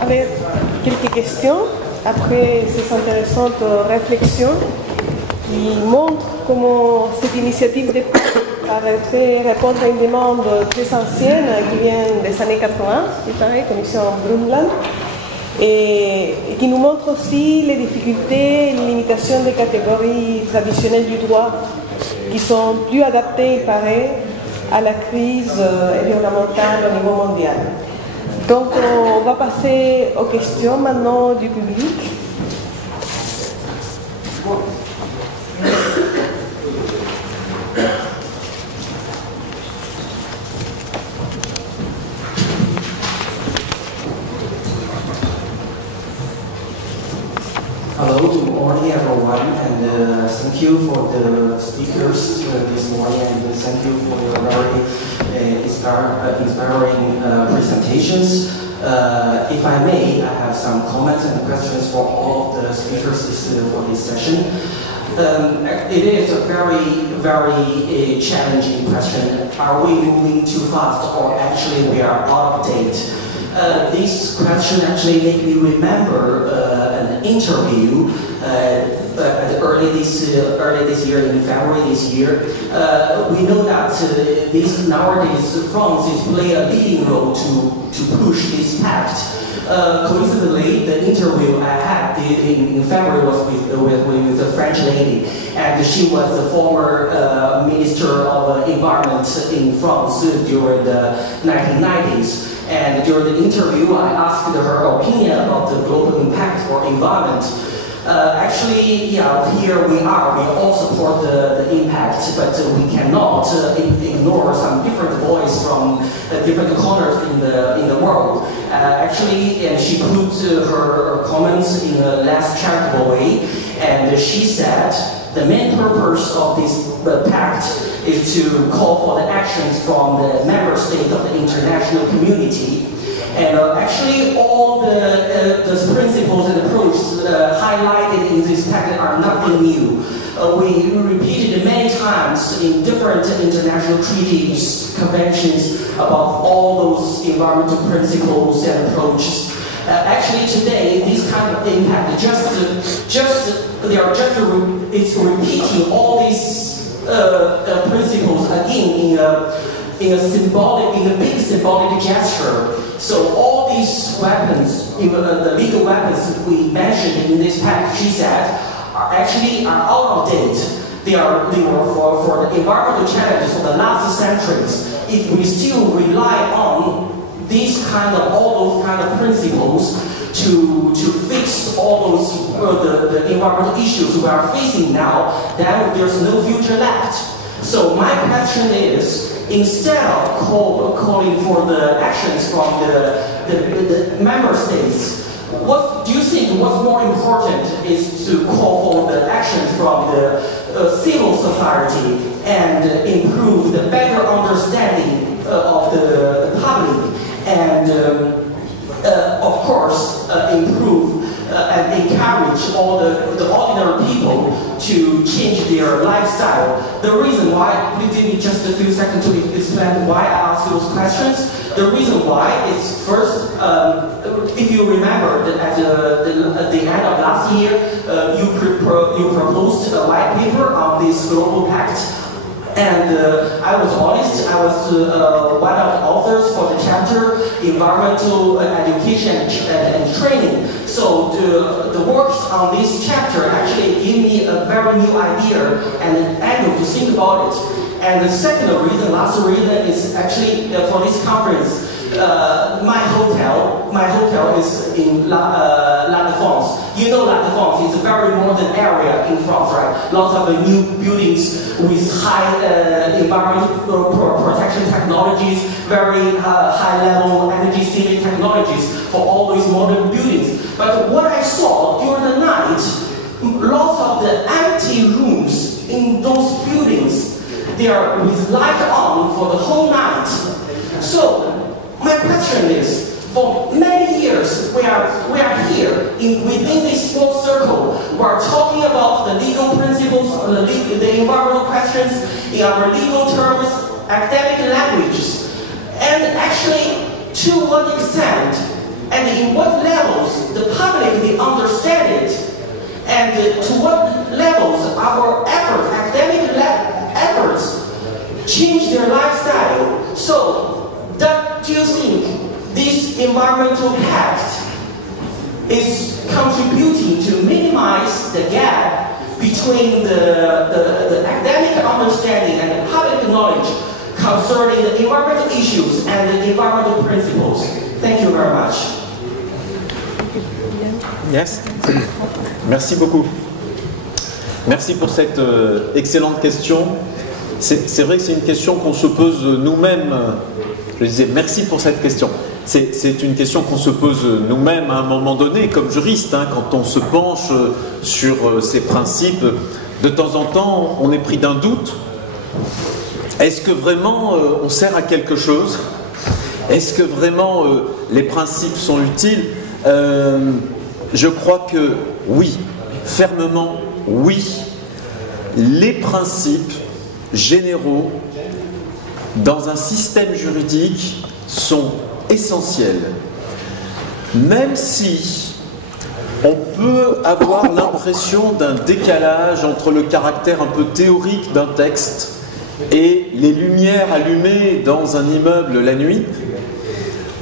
avec quelques questions après ces intéressantes réflexions qui montrent comment cette initiative de paraîtrait répondre à une demande très ancienne qui vient des années 80, il paraît, Commission Brundtland, et qui nous montre aussi les difficultés et les limitations des catégories traditionnelles du droit qui sont plus adaptées, il paraît, à la crise environnementale au niveau mondial. Donc on va passer aux questions maintenant du public. Hello, good morning everyone, and thank you for the speakers this morning, and thank you for your very inspiring presentations. If I may, I have some comments and questions for all of the speakers for this session. It is a very challenging question. Are we moving too fast, or actually we are out of date? This question actually made me remember an interview early this year, in February this year. We know that nowadays France is playing a leading role to push this pact. Coincidentally, the interview I had in February was with a French lady, and she was the former Minister of Environment in France during the 1990s. And during the interview, I asked her opinion about the global impact for environment. Actually, yeah, here we are. We all support the impact, but we cannot ignore some different voice from different corners in the world. Actually, and she put her comments in a less charitable way, and she said the main purpose of this pact is to call for the actions from the member states of the international community. And actually all the principles and approaches highlighted in this pact are nothing new. We repeated many times in different international treaties, conventions about all those environmental principles and approaches. Actually today, this kind of impact it's repeating all these principles again in a big symbolic gesture. So all these weapons, even the legal weapons we mentioned in this pact, she said, are out of date. They were for the environmental challenges for the last centuries. If we still rely on all those kind of principles to fix all those the environmental issues we are facing now, then there's no future left. So my question is, instead of calling for the actions from the member states, what do you think what's more important is to call for the actions from the civil society and improve the better understanding of the public, and of course improve and encourage all the ordinary people to change their lifestyle? The reason why, please give me just a few seconds to explain why I ask those questions. The reason why is, first, if you remember that at the end of last year, you proposed a white paper on this global pact. And I was honest, I was one of the authors for the chapter Environmental Education and Training. So the works on this chapter actually gave me a very new idea and an angle to think about it. And the second reason, last reason, is actually for this conference, my hotel is in La Défense. You know La Défense is a very modern area in France, right? Lots of new buildings with high environmental protection technologies, very high-level energy-saving technologies for all these modern buildings. But what I saw during the night, lots of the empty rooms in those buildings, they are with light on for the whole night. So my question is, for many years we are here within this small circle. We are talking about the legal principles, the environmental questions in our legal terms, academic languages, and actually to what extent and in what level and to what levels our academic efforts change their lifestyle. So, do you think this environmental pact is contributing to minimize the gap between the academic understanding and the public knowledge concerning the environmental issues and the environmental principles? Thank you very much. Yes. Merci beaucoup. Merci pour cette excellente question. C'est vrai que c'est une question qu'on se pose nous-mêmes. Je disais merci pour cette question. C'est une question qu'on se pose nous-mêmes à un moment donné, comme juriste, hein, quand on se penche sur ces principes. De temps en temps, on est pris d'un doute. Est-ce que vraiment on sert à quelque chose? Est-ce que vraiment les principes sont utiles? Je crois que oui, fermement oui. Les principes généraux dans un système juridique sont essentiels. Même si on peut avoir l'impression d'un décalage entre le caractère un peu théorique d'un texte et les lumières allumées dans un immeuble la nuit,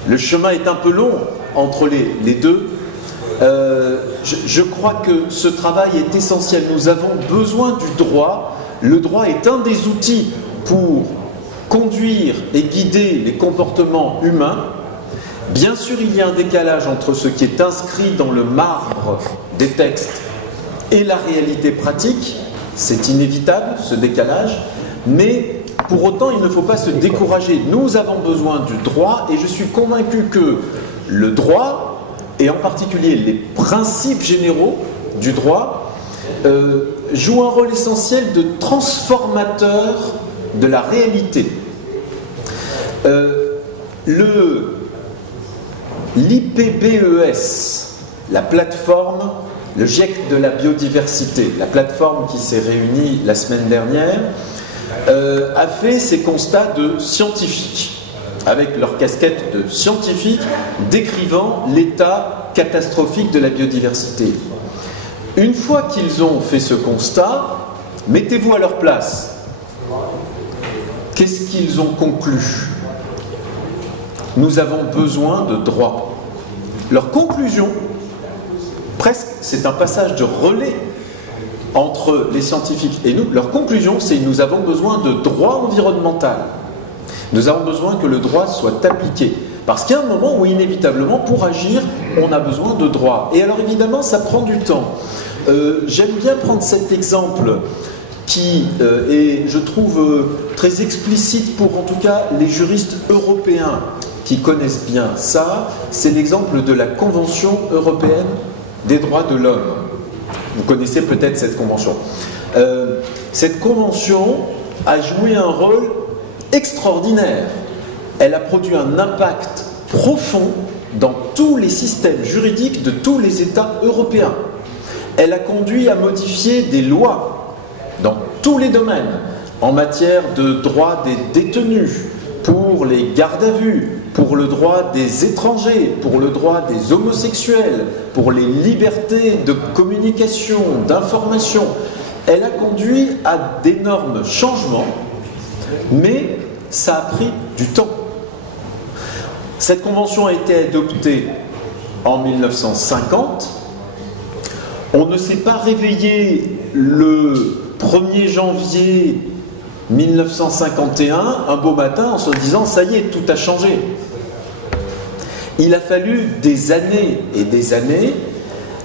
le chemin est un peu long entre les deux. Je crois que ce travail est essentiel. Nous avons besoin du droit. Le droit est un des outils pour conduire et guider les comportements humains. Bien sûr, il y a un décalage entre ce qui est inscrit dans le marbre des textes et la réalité pratique. C'est inévitable, ce décalage. Mais pour autant, il ne faut pas se décourager. Nous avons besoin du droit et je suis convaincu que le droit, et en particulier les principes généraux du droit, jouent un rôle essentiel de transformateur de la réalité. L'IPBES, la plateforme, le GIEC de la biodiversité, la plateforme qui s'est réunie la semaine dernière, a fait ses constats de scientifiques, avec leur casquette de scientifiques, décrivant l'état catastrophique de la biodiversité. Une fois qu'ils ont fait ce constat, mettez-vous à leur place. Qu'est-ce qu'ils ont conclu? Nous avons besoin de droit. Leur conclusion, presque, c'est un passage de relais entre les scientifiques et nous. Leur conclusion, c'est que nous avons besoin de droit environnemental. Nous avons besoin que le droit soit appliqué. Parce qu'il y a un moment où, inévitablement, pour agir, on a besoin de droit. Et alors, évidemment, ça prend du temps. J'aime bien prendre cet exemple qui est, je trouve, très explicite pour, en tout cas, les juristes européens qui connaissent bien ça. C'est l'exemple de la Convention européenne des droits de l'homme. Vous connaissez peut-être cette convention. Cette convention a joué un rôle extraordinaire. Elle a produit un impact profond dans tous les systèmes juridiques de tous les États européens. Elle a conduit à modifier des lois dans tous les domaines, en matière de droit des détenus, pour les gardes à vue, pour le droit des étrangers, pour le droit des homosexuels, pour les libertés de communication, d'information. Elle a conduit à d'énormes changements, mais ça a pris du temps. Cette convention a été adoptée en 1950. On ne s'est pas réveillé le 1er janvier 1951, un beau matin, en se disant « ça y est, tout a changé ». Il a fallu des années et des années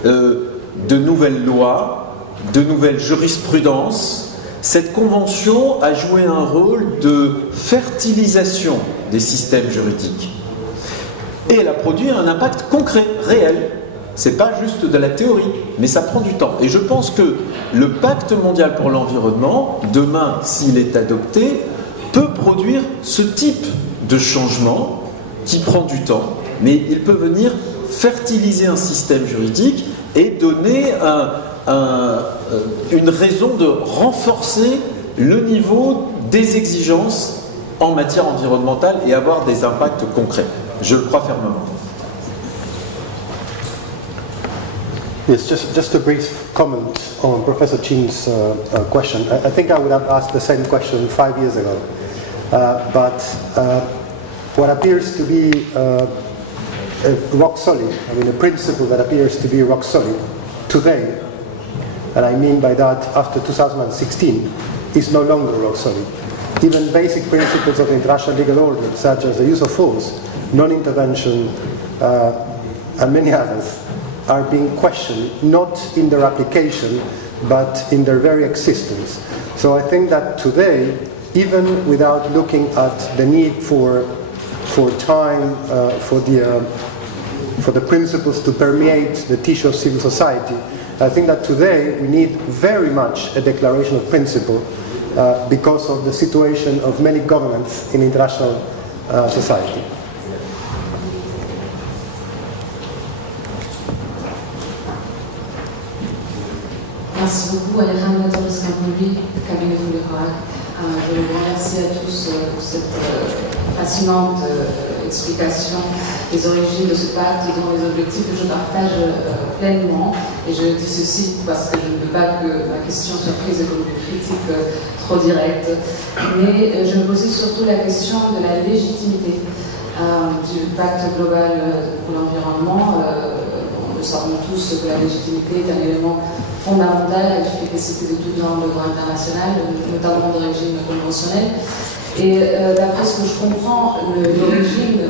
de nouvelles lois, de nouvelles jurisprudences. Cette convention a joué un rôle de fertilisation des systèmes juridiques. Et elle a produit un impact concret, réel. Ce n'est pas juste de la théorie, mais ça prend du temps. Et je pense que le Pacte mondial pour l'environnement, demain, s'il est adopté, peut produire ce type de changement qui prend du temps, mais il peut venir fertiliser un système juridique et donner une raison de renforcer le niveau des exigences en matière environnementale et avoir des impacts concrets. Je le crois fermement. Yes, just a brief comment on Professor Chin's question. I think I would have asked the same question 5 years ago. But what appears to be rock solid, I mean a principle that appears to be rock solid today, and I mean by that after 2016, is no longer rock solid. Even basic principles of the international legal order, such as the use of force, non-intervention, and many others, are being questioned, not in their application, but in their very existence. So I think that today, even without looking at the need for time, for the principles to permeate the tissue of civil society, I think that today we need very much a declaration of principle because of the situation of many governments in international society. Merci beaucoup, Alejandro Torres-Campolli, cabinet de Hague. Je vous remercie à tous pour cette fascinante explication des origines de ce pacte et dont les objectifs que je partage pleinement. Et je dis ceci parce que je ne veux pas que ma question soit prise comme une critique trop directe. Mais je me posais surtout la question de la légitimité du pacte global pour l'environnement. Nous savons tous que la légitimité est un élément fondamental à l'efficacité de toute norme de droit international, notamment de régime conventionnel. Et d'après ce que je comprends, l'origine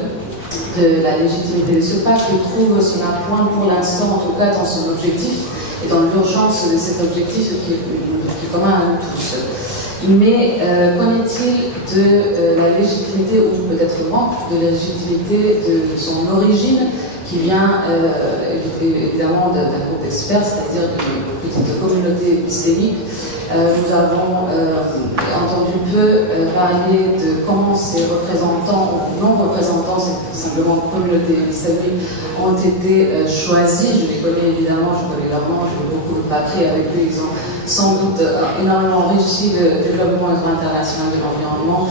de la légitimité de ce pacte trouve son appoint pour l'instant, en tout cas dans son objectif et dans l'urgence de cet objectif qui est commun à nous tous. Mais qu'en est-il de la légitimité, ou peut-être manque de légitimité de son origine, qui vient évidemment d'un groupe d'experts, c'est-à-dire d'une petite communauté épistémique. Nous avons entendu peu parler de comment ces représentants, ou non-représentants, c'est simplement communauté épistémique, ont été choisis. Je les connais évidemment, je connais leur nom, j'ai beaucoup appris avec eux, ils ont sans doute énormément enrichi le développement international de l'environnement.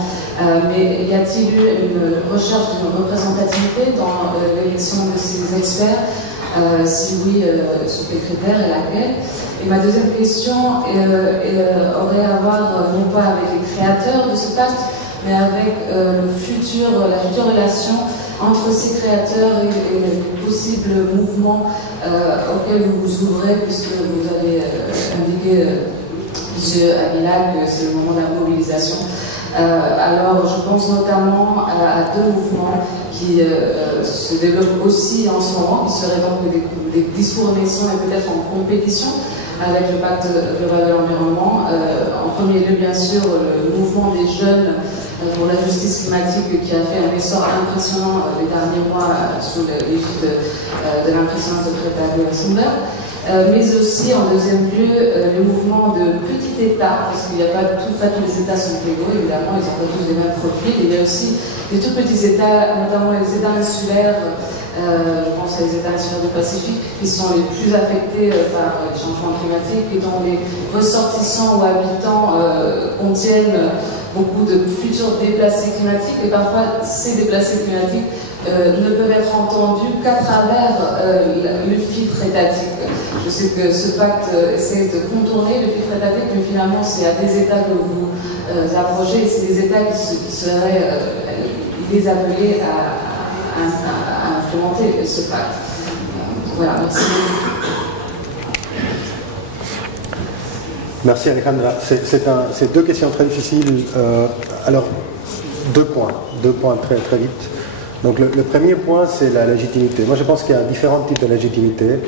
Mais y a-t-il eu une recherche d'une représentativité dans l'élection de ces experts? Si oui, sous quels critères et laquelle? Et ma deuxième question aurait à voir non pas avec les créateurs de ce pacte, mais avec la future relation entre ces créateurs et les possibles mouvements auxquels vous vous ouvrez, puisque vous avez indiqué, M. Avila, que c'est le moment de la mobilisation. Alors, je pense notamment à deux mouvements qui se développent aussi en ce moment, qui seraient donc des discours naissants et peut-être en compétition avec le pacte global de l'environnement. En premier lieu, bien sûr, le mouvement des jeunes pour la justice climatique qui a fait un essor impressionnant les derniers mois sous l'égide de l'impressionnante Greta Thunberg. Mais aussi, en deuxième lieu, le mouvement de petits États, parce qu'il n'y a pas tous les États sont égaux, évidemment, ils n'ont pas tous les mêmes profils. Il y a aussi des tout petits États, notamment les États insulaires, je pense à les États insulaires du Pacifique, qui sont les plus affectés par les changements climatiques et dont les ressortissants ou habitants contiennent beaucoup de futurs déplacés climatiques, et parfois ces déplacés climatiques ne peuvent être entendus qu'à travers le filtre étatique. Je sais que ce pacte essaie de contourner le filtre étatique, mais finalement c'est à des États que vous approchez, et c'est des États qui seraient les appelés à implémenter ce pacte. Voilà, merci. Merci Alejandra. C'est deux questions très difficiles. Alors, deux points très vite. Donc le premier point, c'est la légitimité. Moi je pense qu'il y a différents types de légitimité.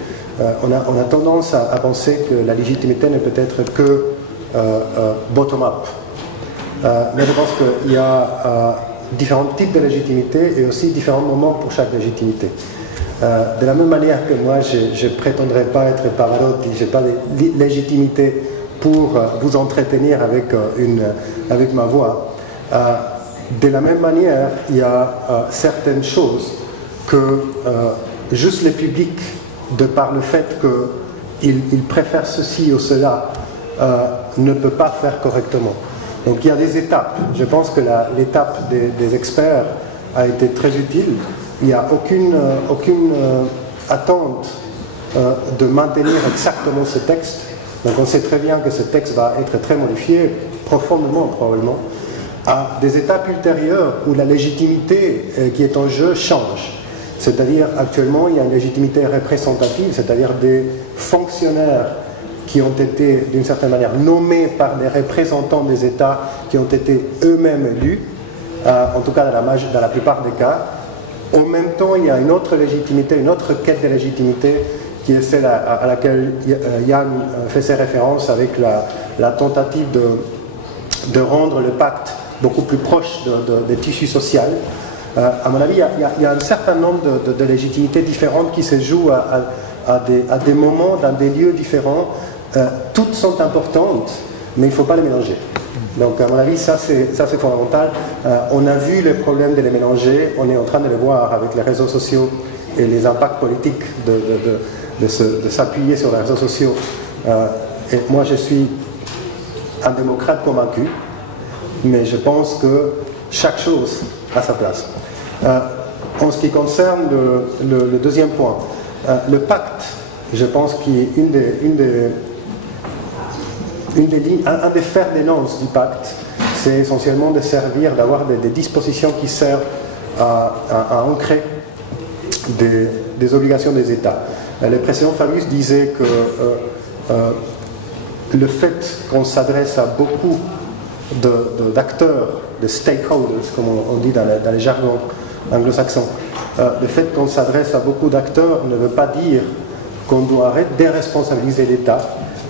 On a tendance à penser que la légitimité ne peut être que bottom-up. Mais je pense qu'il y a différents types de légitimité et aussi différents moments pour chaque légitimité. De la même manière que moi, je ne prétendrai pas être Pavarotti, je n'ai pas de légitimité pour vous entretenir avec ma voix. De la même manière, il y a certaines choses que juste le public, de par le fait qu'il préfère ceci ou cela, ne peut pas faire correctement. Donc il y a des étapes. Je pense que l'étape des experts a été très utile. Il n'y a aucune attente de maintenir exactement ce texte. Donc on sait très bien que ce texte va être très modifié, profondément probablement, à des étapes ultérieures où la légitimité qui est en jeu change. C'est-à-dire actuellement il y a une légitimité représentative, c'est-à-dire des fonctionnaires qui ont été d'une certaine manière nommés par des représentants des États qui ont été eux-mêmes élus, en tout cas dans la plupart des cas. En même temps, il y a une autre légitimité, une autre quête de légitimité qui est celle à laquelle Yann faisait référence avec la tentative de rendre le pacte beaucoup plus proche des tissus sociaux. À mon avis, il y a un certain nombre de légitimités différentes qui se jouent à des moments, dans des lieux différents. Toutes sont importantes, mais il ne faut pas les mélanger. Donc à mon avis, ça c'est fondamental. On a vu les problèmes de les mélanger, on est en train de les voir avec les réseaux sociaux et les impacts politiques de s'appuyer sur les réseaux sociaux. Et moi je suis un démocrate convaincu, mais je pense que chaque chose a sa place. En ce qui concerne le deuxième point, le pacte, je pense qu'il est un des fers de lance du pacte, c'est essentiellement de servir, d'avoir des dispositions qui servent à ancrer des obligations des États. Le président Fabius disait que le fait qu'on s'adresse à beaucoup d'acteurs, de stakeholders, comme on dit dans les jargons anglo-saxons, le fait qu'on s'adresse à beaucoup d'acteurs ne veut pas dire qu'on doit déresponsabiliser l'État.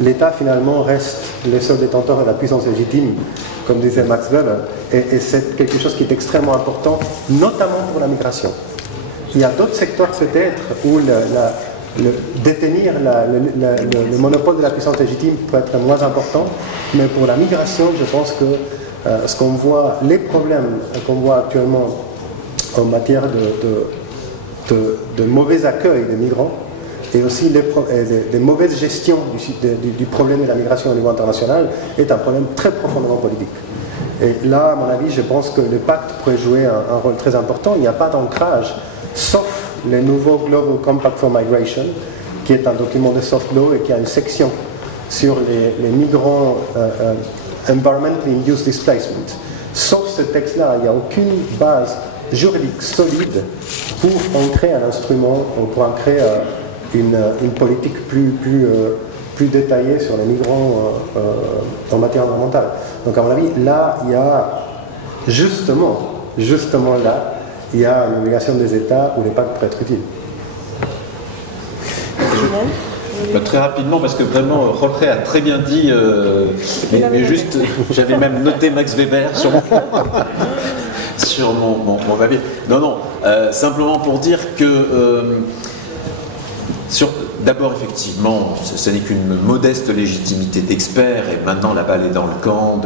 L'État finalement reste le seul détenteur de la puissance légitime, comme disait Max Weber, et c'est quelque chose qui est extrêmement important, notamment pour la migration. Il y a d'autres secteurs peut-être où détenir le monopole de la puissance légitime peut être moins important, mais pour la migration, je pense que ce qu'on voit, les problèmes qu'on voit actuellement en matière de mauvais accueil des migrants, et aussi des mauvaises gestions du problème de la migration au niveau international est un problème très profondément politique. Et là, à mon avis, je pense que le pacte pourrait jouer un rôle très important. Il n'y a pas d'ancrage, sauf le nouveau Global Compact for Migration, qui est un document de soft law et qui a une section sur les migrants environmentally induced displacement. Sauf ce texte-là, il n'y a aucune base juridique solide pour ancrer un instrument, ou pour ancrer une politique plus détaillée sur les migrants en matière environnementale. Donc à mon avis, là, il y a justement là, il y a une obligation des États où les pactes pourraient être utiles. Très rapidement, parce que vraiment, Jorge a très bien dit, mais juste, j'avais même noté Max Weber sur mon papier. Non, simplement pour dire que d'abord, effectivement, ce n'est qu'une modeste légitimité d'experts, et maintenant la balle est dans le camp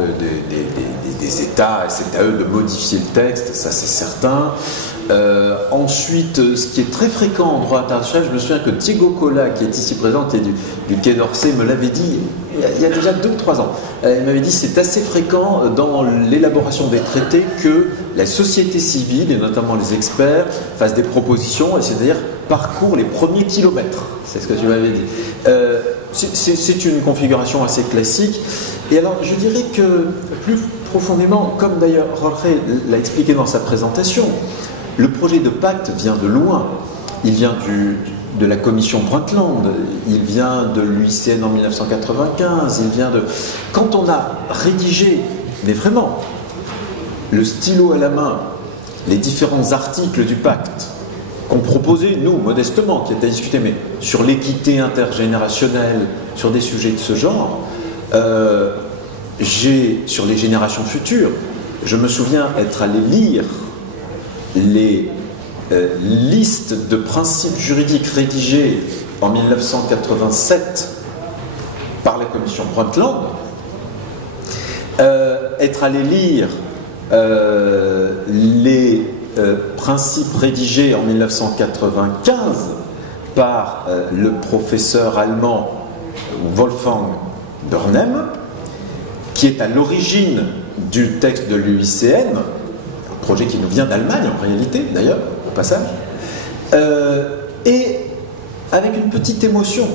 des États, et c'est à eux de modifier le texte, ça c'est certain. Ensuite, ce qui est très fréquent en droit international, je me souviens que Diego Cola, qui est ici présent, qui est du Quai d'Orsay, me l'avait dit il y a déjà 2 ou 3 ans. Il m'avait dit que c'est assez fréquent dans l'élaboration des traités que la société civile, et notamment les experts, fassent des propositions, et c'est-à-dire parcourent les premiers kilomètres. C'est ce que tu m'avais dit. C'est une configuration assez classique. Et alors, je dirais que plus profondément, comme d'ailleurs Jorge l'a expliqué dans sa présentation, le projet de pacte vient de loin. Il vient de la commission Brundtland, il vient de l'UICN en 1995, il vient de... Quand on a rédigé, mais vraiment, le stylo à la main, les différents articles du pacte qu'on proposait, nous, modestement, qui étaient discutés, mais sur l'équité intergénérationnelle, sur des sujets de ce genre, sur les générations futures, je me souviens être allé lire les listes de principes juridiques rédigés en 1987 par la commission Brundtland, être allé lire les principes rédigés en 1995 par le professeur allemand Wolfgang Börnem, qui est à l'origine du texte de l'UICN, un projet qui nous vient d'Allemagne en réalité d'ailleurs, au passage, et avec une petite émotion,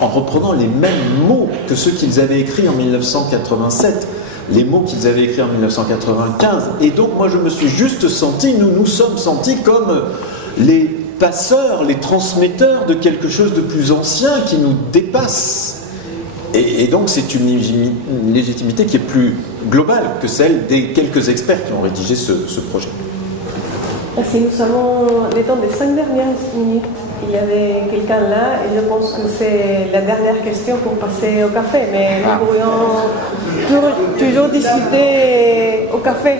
en reprenant les mêmes mots que ceux qu'ils avaient écrits en 1987, les mots qu'ils avaient écrits en 1995. Et donc moi je me suis juste senti, nous nous sommes sentis comme les passeurs, les transmetteurs de quelque chose de plus ancien qui nous dépasse. Et donc c'est une légitimité qui est plus globale que celle des quelques experts qui ont rédigé ce projet. Merci, nous avons le temps des 5 dernières minutes. Il y avait quelqu'un là et je pense que c'est la dernière question pour passer au café, mais nous pourrions toujours discuter au café.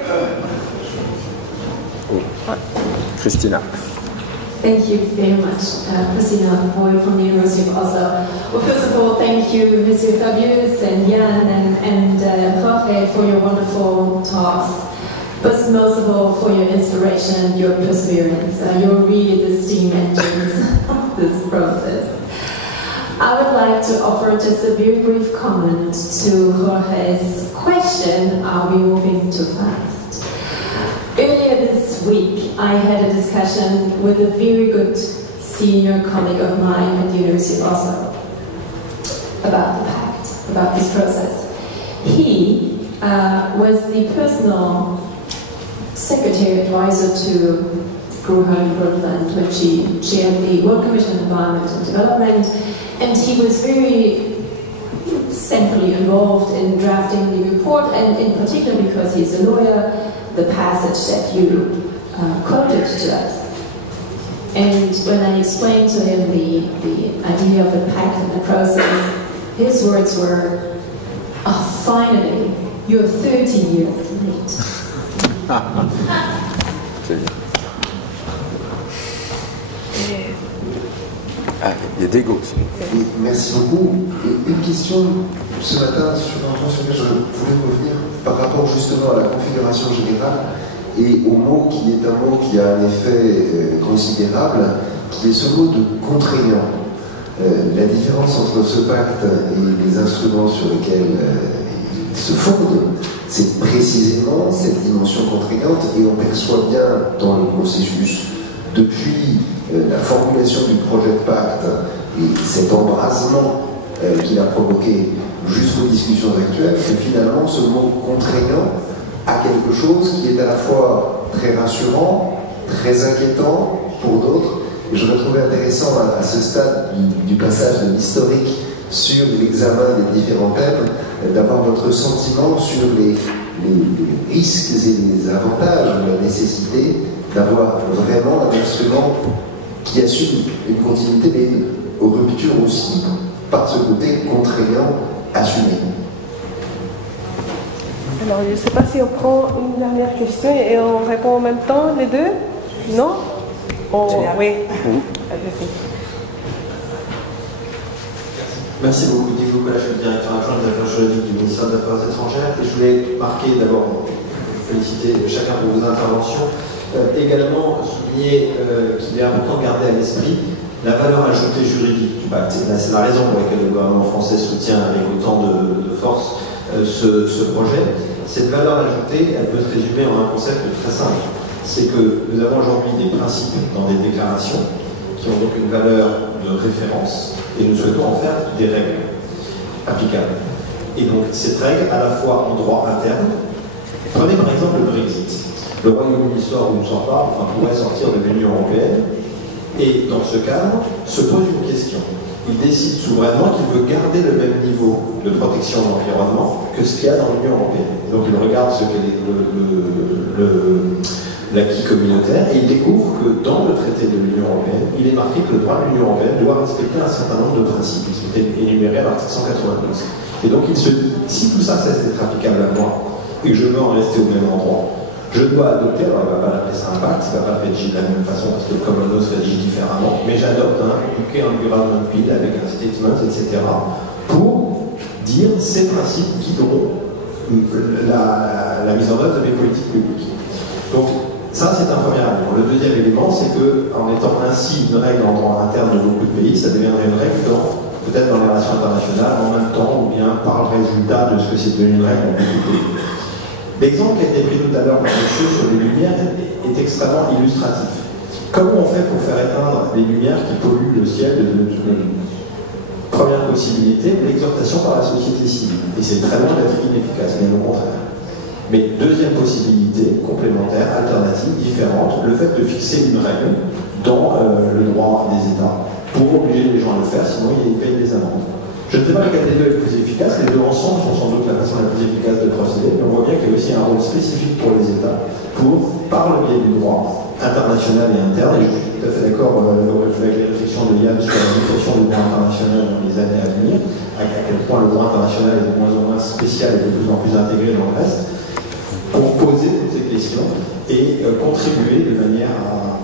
Christina. Thank you very much, Christina Boy from the University of Oslo. Well, first of all, thank you, Monsieur Fabius and Jan and Jorge for your wonderful talks. But most of all, for your inspiration and your perseverance. You're really the steam engines of this process. I would like to offer just a very brief comment to Jorge's question, are we moving too fast? Earlier this week, I had a discussion with a very good senior colleague of mine at the University of Oslo about the pact, about this process. He was the personal secretary advisor to Gro Harlem Brundtland when she chaired the World Commission on Environment and Development, and he was very centrally involved in drafting the report, and in particular because he's a lawyer, the passage that you quoted to us. And when I explained to him the idea of the pact and the process, his words were, "Oh, finally, you're 30 years late." Il y a des go aussi. Oui, merci beaucoup. Et une question ce matin sur un point sur lequel je voulais revenir par rapport justement à la configuration générale et au mot qui est un mot qui a un effet considérable, qui est ce mot de contraignant. La différence entre ce pacte et les instruments sur lesquels il se fonde, c'est précisément cette dimension contraignante, et on perçoit bien dans le processus, depuis la formulation du projet de pacte et cet embrasement qu'il a provoqué jusqu'aux discussions actuelles, que finalement ce mot contraignant a quelque chose qui est à la fois très rassurant, très inquiétant pour d'autres. Et je le trouvais intéressant à ce stade du passage de l'historique sur l'examen des différents thèmes, d'avoir votre sentiment sur les risques et les avantages, la nécessité d'avoir vraiment un instrument qui assume une continuité, mais aux ruptures aussi, par ce côté contraignant assumé. Alors, je ne sais pas si on prend une dernière question et on répond en même temps, les deux? Non? Oui. Merci beaucoup, Yves Louka, je suis le directeur adjoint des affaires juridiques du ministère des Affaires étrangères. Et je voulais marquer d'abord, féliciter chacun pour vos interventions, également souligner qu'il est important de garder à l'esprit la valeur ajoutée juridique du pacte. C'est la raison pour laquelle le gouvernement français soutient avec autant de force ce projet. Cette valeur ajoutée, elle peut se résumer en un concept très simple. C'est que nous avons aujourd'hui des principes dans des déclarations qui ont donc une valeur de référence et nous souhaitons en faire des règles applicables. Et donc cette règle, à la fois en droit interne, prenez par exemple le Brexit. Le Royaume-Uni sort ou ne sort pas, enfin pourrait sortir de l'Union européenne, et dans ce cadre, se pose une question. Il décide souverainement qu'il veut garder le même niveau de protection de l'environnement que ce qu'il y a dans l'Union européenne. Donc il regarde ce qu'est l'acquis communautaire et il découvre que dans le traité de l'Union européenne, il est marqué que le droit de l'Union européenne doit respecter un certain nombre de principes qui sont énumérés à l'article 192. Et donc il se dit, si tout ça cesse d'être applicable à moi et que je veux en rester au même endroit, je dois adopter, alors il ne va pas l'appeler ça un pacte, il ne va pas rédiger de la même façon parce que le Common Law se rédige différemment, mais j'adopte un UK Environment Bill avec un statement, etc. pour dire ces principes qui guideront la mise en œuvre de mes politiques publiques. Donc ça c'est un premier élément. Le deuxième élément, c'est qu'en étant ainsi une règle en droit interne de beaucoup de pays, ça deviendrait une règle peut-être dans les relations internationales en même temps ou bien par le résultat de ce que c'est devenu une règle dans beaucoup de pays. L'exemple qui a été pris tout à l'heure par monsieur sur les lumières est extrêmement illustratif. Comment on fait pour faire éteindre les lumières qui polluent le ciel de possibilité l'exhortation par la société civile. Et c'est très loin d'être inefficace, bien au contraire. Mais deuxième possibilité, complémentaire, alternative, différente, le fait de fixer une règle dans le droit des États pour obliger les gens à le faire, sinon ils payent des amendes. Je ne sais pas laquelle des deux est le plus efficace, les deux ensemble sont sans doute la façon la plus efficace de procéder, mais on voit bien qu'il y a aussi un rôle spécifique pour les États pour, par le biais du droit international et interne, et je suis tout à fait d'accord avec les réflexions de Yann sur la mutation du droit international dans les années à venir, à quel point le droit international est de moins en moins spécial et de plus en plus intégré dans le reste, pour poser toutes ces questions et contribuer de manière à...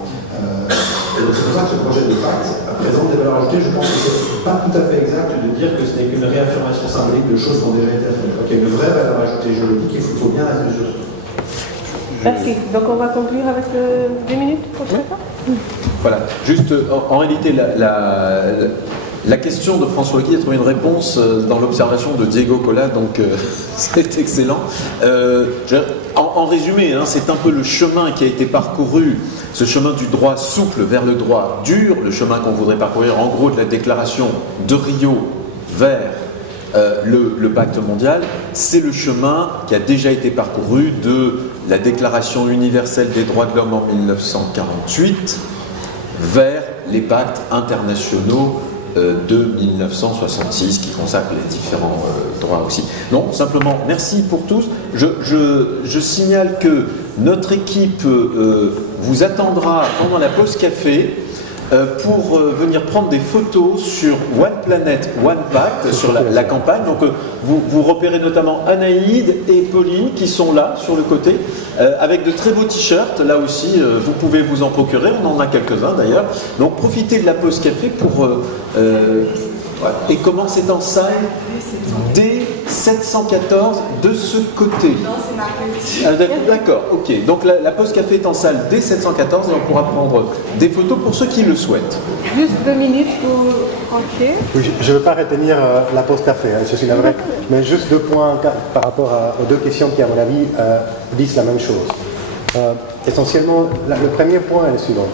c'est pour ça que ce projet de pacte présente des valeurs ajoutées. Je pense que c'est pas tout à fait exact de dire que ce n'est qu'une réaffirmation symbolique de choses qui ont déjà été faites. Je crois qu'il y a une vraie valeur ajoutée juridique, il faut bien la mesurer. Merci. Donc on va conclure avec 2 minutes pour chacun. Voilà, juste en réalité, la question de François Guy a trouvé une réponse dans l'observation de Diego Cola, donc c'est excellent. En résumé, hein, c'est un peu le chemin qui a été parcouru, ce chemin du droit souple vers le droit dur, le chemin qu'on voudrait parcourir en gros de la déclaration de Rio vers le pacte mondial. C'est le chemin qui a déjà été parcouru de la Déclaration universelle des droits de l'homme en 1948 vers les pactes internationaux de 1966 qui consacrent les différents droits aussi. Non, simplement, merci pour tous. Je signale que notre équipe vous attendra pendant la pause café pour venir prendre des photos sur One Planet, One Pact, sur la campagne. Donc vous repérez notamment Anaïde et Pauline qui sont là sur le côté, avec de très beaux t-shirts. Là aussi, vous pouvez vous en procurer, on en a quelques-uns d'ailleurs. Donc profitez de la pause café pour... et comment c'est en salle D714 de ce côté. Non, c'est marqué. D'accord, ok. Donc la pause café est en salle D714 et on pourra prendre des photos pour ceux qui le souhaitent. Juste 2 minutes pour rentrer. Oui, je ne veux pas retenir la pause café, hein, je suis navré, mais juste 2 points par rapport aux 2 questions qui, à mon avis, disent la même chose. Essentiellement, le premier point est le suivant.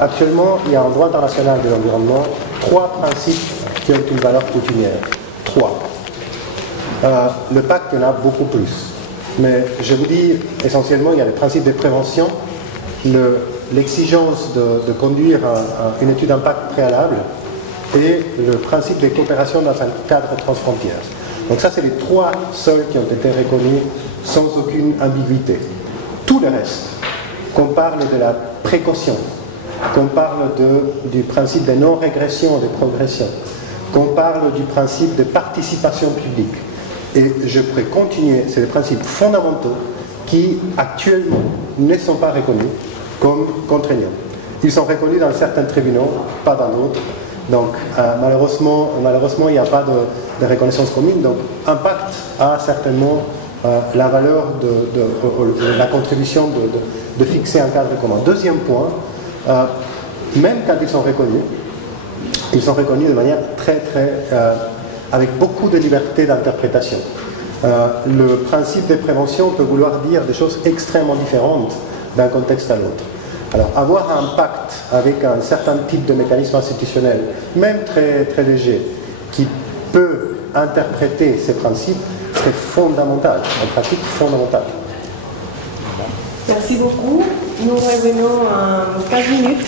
Actuellement, il y a en droit international de l'environnement 3 principes qui ont une valeur coutumière. 3. Le pacte, il y en a beaucoup plus. Mais je vous dis, essentiellement, il y a le principe de prévention, l'exigence de conduire une étude d'impact préalable et le principe de coopération dans un cadre transfrontière. Donc ça, c'est les 3 seuls qui ont été reconnus sans aucune ambiguïté. Tout le reste, qu'on parle de la précaution, qu'on parle du principe de non-régression, de progression, qu'on parle du principe de participation publique. Et je pourrais continuer, c'est les principes fondamentaux qui, actuellement, ne sont pas reconnus comme contraignants. Ils sont reconnus dans certains tribunaux, pas dans d'autres. Donc, malheureusement, il n'y a pas de reconnaissance commune. Donc, un pacte a certainement la valeur de la contribution de fixer un cadre commun. Deuxième point, même quand ils sont reconnus de manière avec beaucoup de liberté d'interprétation. Le principe de prévention peut vouloir dire des choses extrêmement différentes d'un contexte à l'autre. Alors, avoir un pacte avec un certain type de mécanisme institutionnel, même très, très léger, qui peut interpréter ces principes, serait fondamental, en pratique fondamentale. Merci beaucoup. Nous revenons en 15 minutes.